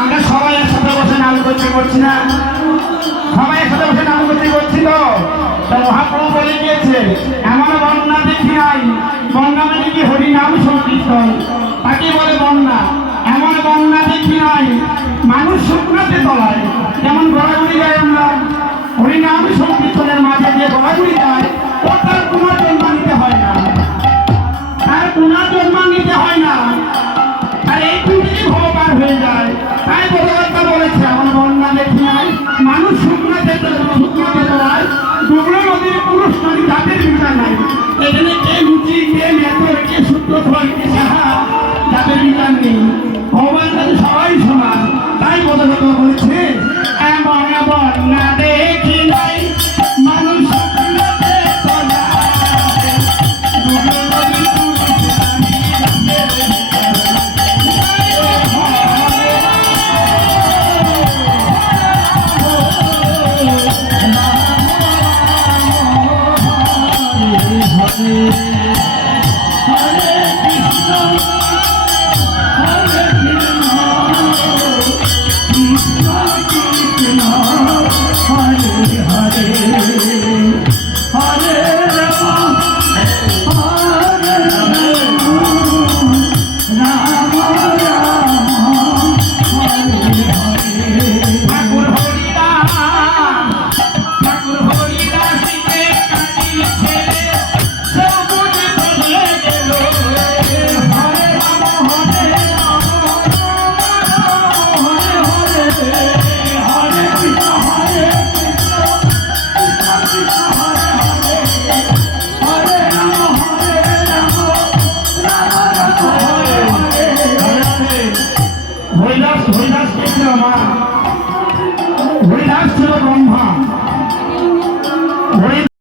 আমরা সবাই একসাথে বসে নাম করছি না, সবাই একসাথে বসে নাম করছি তো মহাপ্রভু বলে গিয়েছে এমন বন্যা দেখি নাই, বন্যা মানে কি হরিনাম সংকীর্তন, তাকে বলে বন্যা। এমন বন্যা দেখি নাই মানুষ শুকনাতে তলায়, যেমন গড়াগড়ি যায় আমরা হরিনাম সংকীর্তনের মাঝে দিয়ে গড়াগড়ি যায়, ও তার পুনর্জন্ম নিতে হয় না, তার পুনর্জন্ম নিতে হয় না, আর এই পৃথিবী ভগবান হয়ে যায়। তাই ভগবানটা বলেছে এমন বন্যা দেখি নাই মানুষ শুকনাতে তলায়, ডুবলো নদীর পুরুষ নদী জাতের বিচার নাই। এখানে কে লুচি, কে মেথর, কে সূত্র ফল, কে সাহা, জাতের বিচার নেই। ভগবান কাছে সবাই সমান। তাই বোধগত বলছে এমন বন্যা দেখি নাই মানুষ শুকনাতে তলায়, ডুবলো নদীর হরিদাস ছিল ব্রহ্মা,